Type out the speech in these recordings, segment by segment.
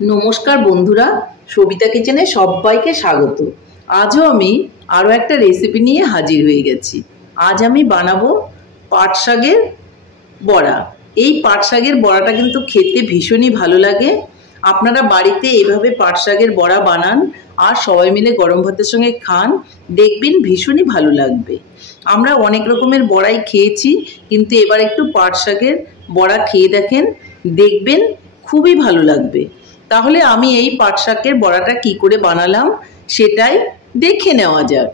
নমস্কার বন্ধুরা, সবিতা কিচেনে সবাইকে স্বাগত। আজও আমি আরও একটা রেসিপি নিয়ে হাজির হয়ে গেছি। আজ আমি বানাবো পাট শাকের বড়া। এই পাট শাকের বড়াটা কিন্তু খেতে ভীষণই ভালো লাগে। আপনারা বাড়িতে এভাবে পাট শাকের বড়া বানান আর সবাই মিলে গরম ভাতের সঙ্গে খান, দেখবেন ভীষণই ভালো লাগবে। আমরা অনেক রকমের বড়াই খেয়েছি, কিন্তু এবার একটু পাট শাকের বড়া খেয়ে দেখেন, দেখবেন খুবই ভালো লাগবে। তাহলে আমি এই পাট শাকের বড়াটা কি করে বানালাম সেটাই দেখে নেওয়া যাক।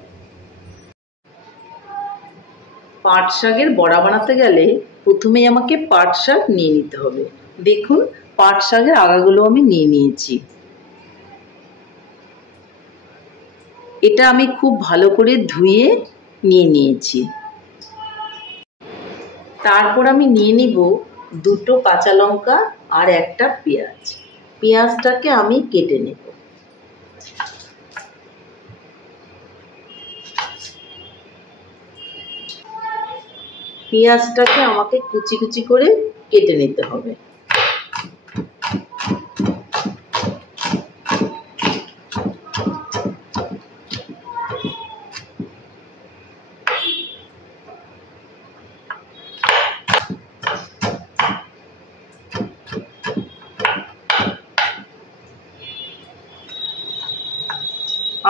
পাট শাকের বড়া বানাতে গেলে প্রথমেই আমাকে পাট শাক নিয়ে নিতে হবে। দেখুন, পাট শাকের আগাগুলো আমি নিয়ে নিয়েছি। এটা আমি খুব ভালো করে ধুয়ে নিয়ে নিয়েছি। তারপর আমি নিয়ে নিব দুটো কাঁচা লঙ্কা আর একটা পেঁয়াজ। পেঁয়াজটাকে আমি কেটে নেব। পেঁয়াজটাকে আমাকে কুচি কুচি করে কেটে নিতে হবে।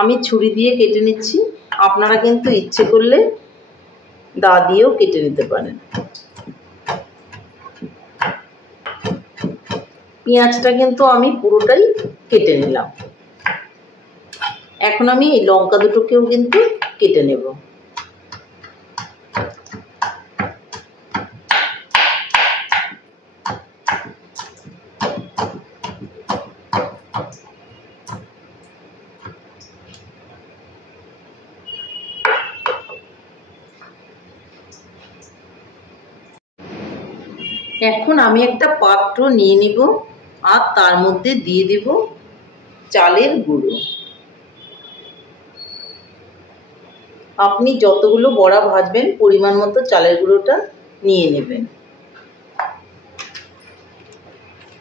আমি ছুরি দিয়ে কেটে নিচ্ছি, আপনারা কিন্তু ইচ্ছে করলে দা দিয়েও কেটে নিতে পারেন। পেঁয়াজটা কিন্তু আমি পুরোটাই কেটে নিলাম। এখন আমি এই লঙ্কা দুটোকেও কিন্তু কেটে নেব। এখন আমি একটা পাত্র নিয়ে নিব আর তার মধ্যে দিয়ে দেব চালের গুঁড়ো। আপনি যতগুলো বড়া ভাজবেন পরিমাণ মতো চালের গুঁড়োটা নিয়ে নেবেন।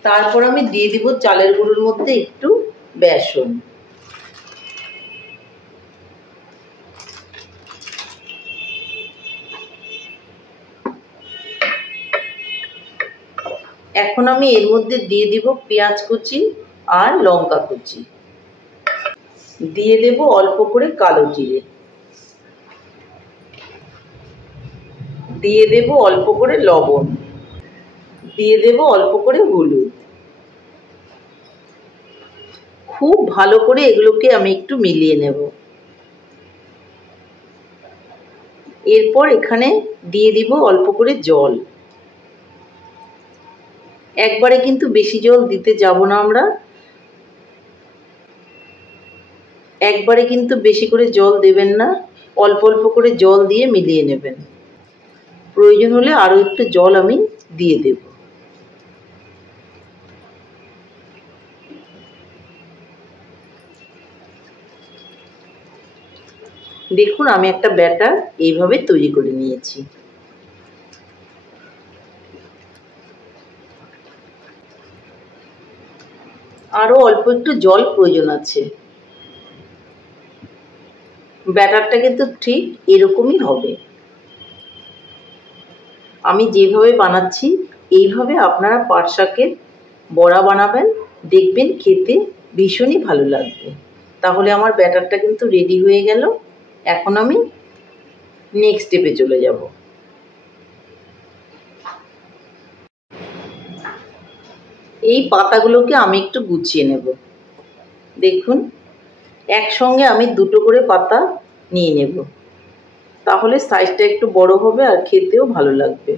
তারপর আমি দিয়ে দিব চালের গুঁড়োর মধ্যে একটু বেসন। এখন আমি এর মধ্যে দিয়ে দিব পেঁয়াজ কুচি আর লঙ্কা কুচি। দিয়ে দেব অল্প করে কালো জিরে। দিয়ে দেব অল্প করে লবণ। দিয়ে দেব অল্প করে হলুদ। খুব ভালো করে এগুলোকে আমি একটু মিলিয়ে নেব। এরপর এখানে দিয়ে দিব অল্প করে জল। একবারে কিন্তু বেশি জল দিতে যাব না আমরা। একবারে কিন্তু বেশি করে জল দেবেন না, অল্প অল্প করে জল দিয়ে মিলিয়ে নেবেন। প্রয়োজন হলে আরো একটু জল আমি দিয়ে দেব। দেখুন, আমি একটা ব্যাটার এইভাবে তৈরি করে নিয়েছি। আরো অল্প একটু জল প্রয়োজন আছে। ব্যাটারটা কিন্তু ঠিক এরকমই হবে। আমি যেভাবে বানাচ্ছি এইভাবে আপনারা পাট শাকের বড়া বানাবেন, দেখবেন খেতে ভীষণই ভালো লাগবে। তাহলে আমার ব্যাটারটা কিন্তু রেডি হয়ে গেল। এখন আমি নেক্সট স্টেপে চলে যাব। এই পাতাগুলোকে আমি একটু গুছিয়ে নেব। দেখুন, একসঙ্গে আমি দুটো করে পাতা নিয়ে নেব, তাহলে সাইজটা একটু বড় হবে আর খেতেও ভালো লাগবে।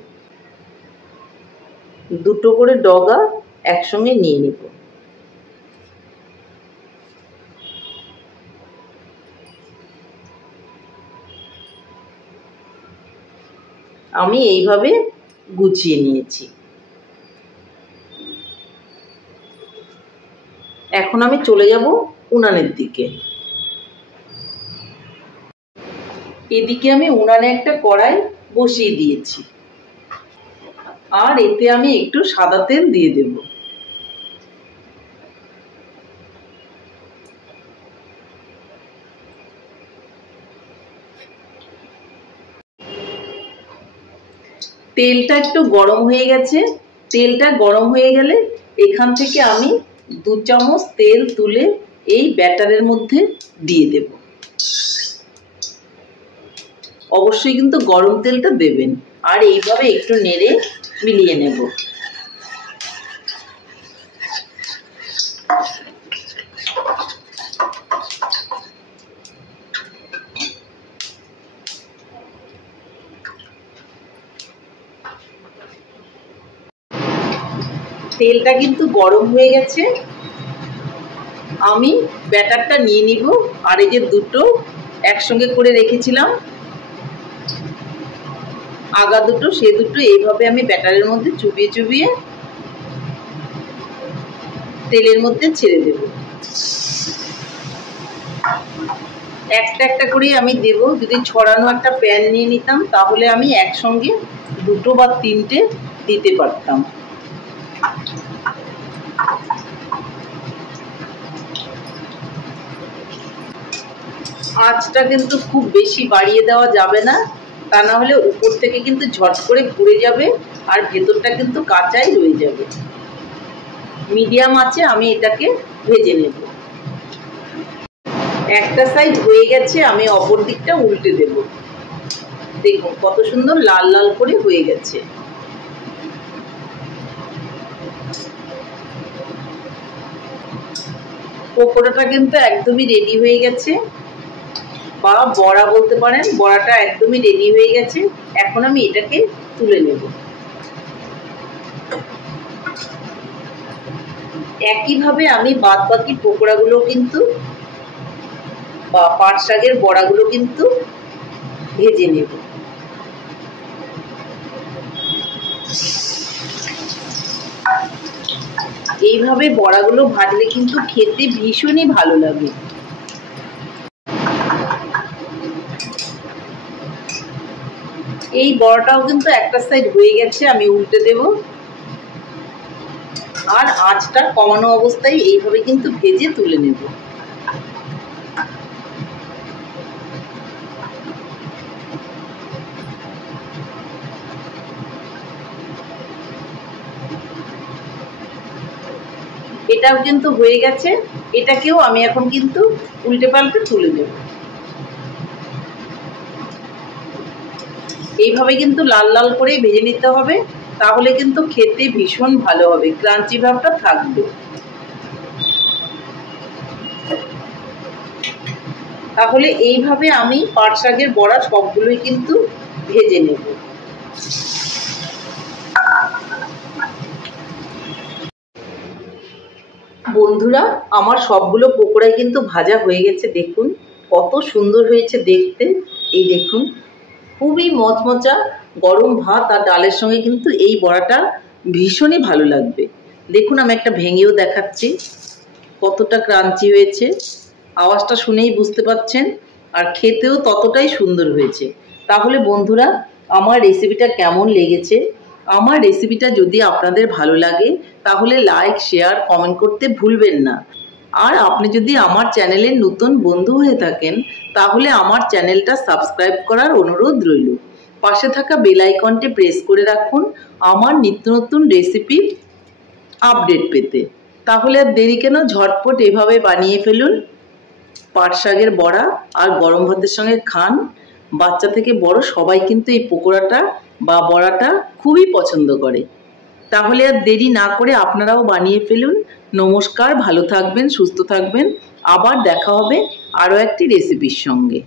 দুটো করে ডগা একসঙ্গে নিয়ে নেব। আমি এইভাবে গুছিয়ে নিয়েছি। এখন আমি চলে যাব উনানের দিকে। এদিকে আমি উনানে একটা কড়াই বসিয়ে দিয়েছি আর এতে আমি একটু সাদা তেল দিয়ে দেব। তেলটা একটু গরম হয়ে গেছে। তেলটা গরম হয়ে গেলে এখান থেকে আমি 2 চামচ তেল তুলে এই ব্যাটারের মধ্যে দিয়ে দেব। অবশ্যই কিন্তু গরম তেলটা দেবেন। আর এইভাবে একটু নেড়ে মিলিয়ে নেব। তেলটা কিন্তু গরম হয়ে গেছে। আমি ব্যাটারটা নিয়ে নিব। আর এই যে দুটো একসঙ্গে করে রেখেছিলাম আগা দুটো, সে দুটো এইভাবে আমি ব্যাটারের মধ্যে চুবিয়ে চুবিয়ে তেলের মধ্যে ছেড়ে দেব। একটা একটা করে আমি দেব। যদি ছড়ানো একটা প্যান নিয়ে নিতাম তাহলে আমি একসঙ্গে দুটো বা তিনটে দিতে পারতাম। আঁচটা কিন্তু খুব বেশি বাড়িয়ে দেওয়া যাবে না, তা না হলে উপর থেকে কিন্তু ঝট করে পুড়ে যাবে আর ভেতরটা কিন্তু কাঁচাই রয়ে যাবে। মিডিয়াম আঁচে আমি এটাকে ভেজে নেব। একটা সাইড হয়ে গেছে, আমি অপর দিকটা উল্টে দেব। দেখুন কত সুন্দর লাল লাল করে হয়ে গেছে। পকোড়াটা কিন্তু একদমই রেডি হয়ে গেছে, বা বড়া বলতে পারেন। বড়াটা একদমই রেডি হয়ে গেছে। এখন আমি এটাকে তুলে নেব। একইভাবে আমি বাদ বাকি পকোড়াগুলো কিন্তু বা পাট শাকের বড়াগুলো কিন্তু ভেজে নেব। এইভাবে বড়াগুলো ভাজলে কিন্তু খেতে ভীষণই ভালো লাগে। এই বড়াটাও কিন্তু একটা সাইড হয়ে গেছে, আমি উল্টে দেব। আর আঁচটা কমানো অবস্থায় এইভাবে কিন্তু ভেজে তুলে নেব। এটাও কিন্তু হয়ে গেছে। এটাকেও আমি এখন কিন্তু উল্টে পাল্টে তুলে দেব। এইভাবে কিন্তু লাল লাল করে ভেজে নিতে হবে, তাহলে কিন্তু খেতে ভীষণ ভালো হবে, ক্রাঞ্চি ভাবটা থাকবে। তাহলে এইভাবে আমি পাট শাকের বড়া সবগুলোই কিন্তু ভেজে নেব। বন্ধুরা, আমার সবগুলো পকোড়াই কিন্তু ভাজা হয়ে গেছে। দেখুন কত সুন্দর হয়েছে দেখতে। এই দেখুন খুবই মচমচা গরম ভাত আর ডালের সঙ্গে কিন্তু এই বড়াটা ভীষণই ভালো লাগবে। দেখুন আমি একটা ভেঙেও দেখাচ্ছি কতটা ক্রাঞ্চি হয়েছে। আওয়াজটা শুনেই বুঝতে পারছেন। আর খেতেও ততটাই সুন্দর হয়েছে। তাহলে বন্ধুরা, আমার রেসিপিটা কেমন লেগেছে? আমার রেসিপিটা যদি আপনাদের ভালো লাগে তাহলে লাইক, শেয়ার, কমেন্ট করতে ভুলবেন না। আর আপনি যদি আমার চ্যানেলের নতুন বন্ধু হয়ে থাকেন তাহলে আমার চ্যানেলটা সাবস্ক্রাইব করার অনুরোধ রইল। পাশে থাকা বেল আইকনটি প্রেস করে রাখুন আমার নিত্য নতুন রেসিপির আপডেট পেতে। তাহলে আর দেরি কেন, ঝটপট এভাবে বানিয়ে ফেলুন পাট শাকের বড়া আর গরম ভাতের সঙ্গে খান। বাচ্চা থেকে বড় সবাই কিন্তু এই পকোড়াটা বা বড়াটা খুবই পছন্দ করে। তাহলে আর দেরি না করে আপনারাও বানিয়ে ফেলুন। নমস্কার, ভালো থাকবেন, সুস্থ থাকবেন। আবার দেখা হবে আরও একটি রেসিপির সঙ্গে।